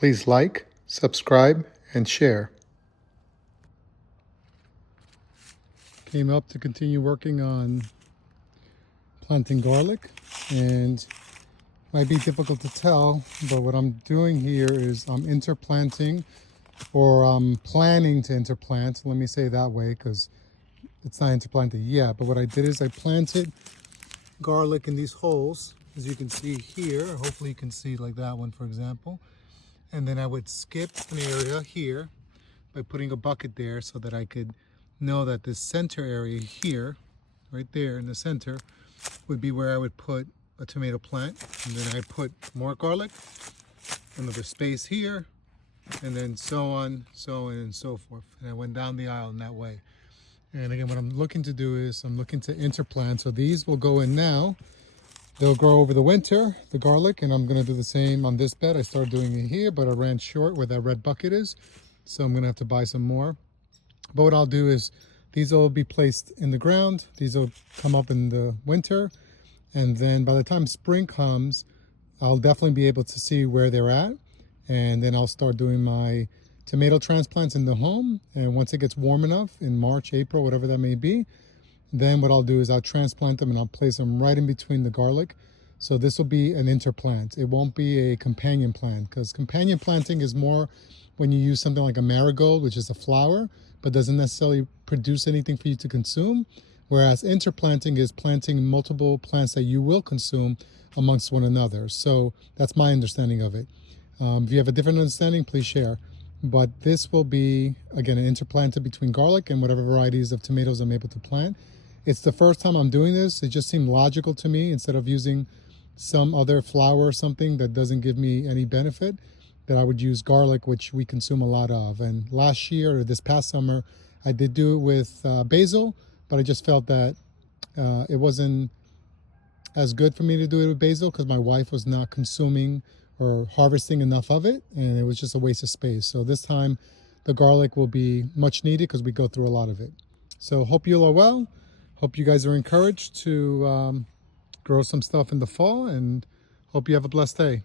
Please like, subscribe, and share. Came up to continue working on planting garlic, and might be difficult to tell, but what I'm doing here is I'm interplanting, or I'm planning to interplant. Let me say it that way because it's not interplanted yet. But what I did is I planted garlic in these holes, as you can see here. Hopefully you can see like that one, for example. And then I would skip an area here by putting a bucket there so that I could know that this center area here, right there in the center, would be where I would put a tomato plant. And then I put more garlic, another space here, and then so on and so forth. And I went down the aisle in that way. And again, what I'm looking to do is I'm looking to interplant. So these will go in now. They'll grow over the winter, the garlic, and I'm going to do the same on this bed. I started doing it here, but I ran short where that red bucket is. So I'm going to have to buy some more. But what I'll do is these will be placed in the ground. These will come up in the winter. And then by the time spring comes, I'll definitely be able to see where they're at. And then I'll start doing my tomato transplants in the home. And once it gets warm enough in March, April, whatever that may be, then what I'll do is I'll transplant them and I'll place them right in between the garlic. So this will be an interplant. It won't be a companion plant, because companion planting is more when you use something like a marigold, which is a flower, but doesn't necessarily produce anything for you to consume. Whereas interplanting is planting multiple plants that you will consume amongst one another. So that's my understanding of it. If you have a different understanding, please share. But this will be, again, an interplanted between garlic and whatever varieties of tomatoes I'm able to plant. It's the first time I'm doing this. It just seemed logical to me, instead of using some other flower or something that doesn't give me any benefit, that I would use garlic, which we consume a lot of. And last year, or this past summer, I did do it with basil, but I just felt that it wasn't as good for me to do it with basil because my wife was not consuming or harvesting enough of it, and it was just a waste of space. So this time the garlic will be much needed because we go through a lot of it. So hope you all are well. Hope you guys are encouraged to grow some stuff in the fall, and hope you have a blessed day.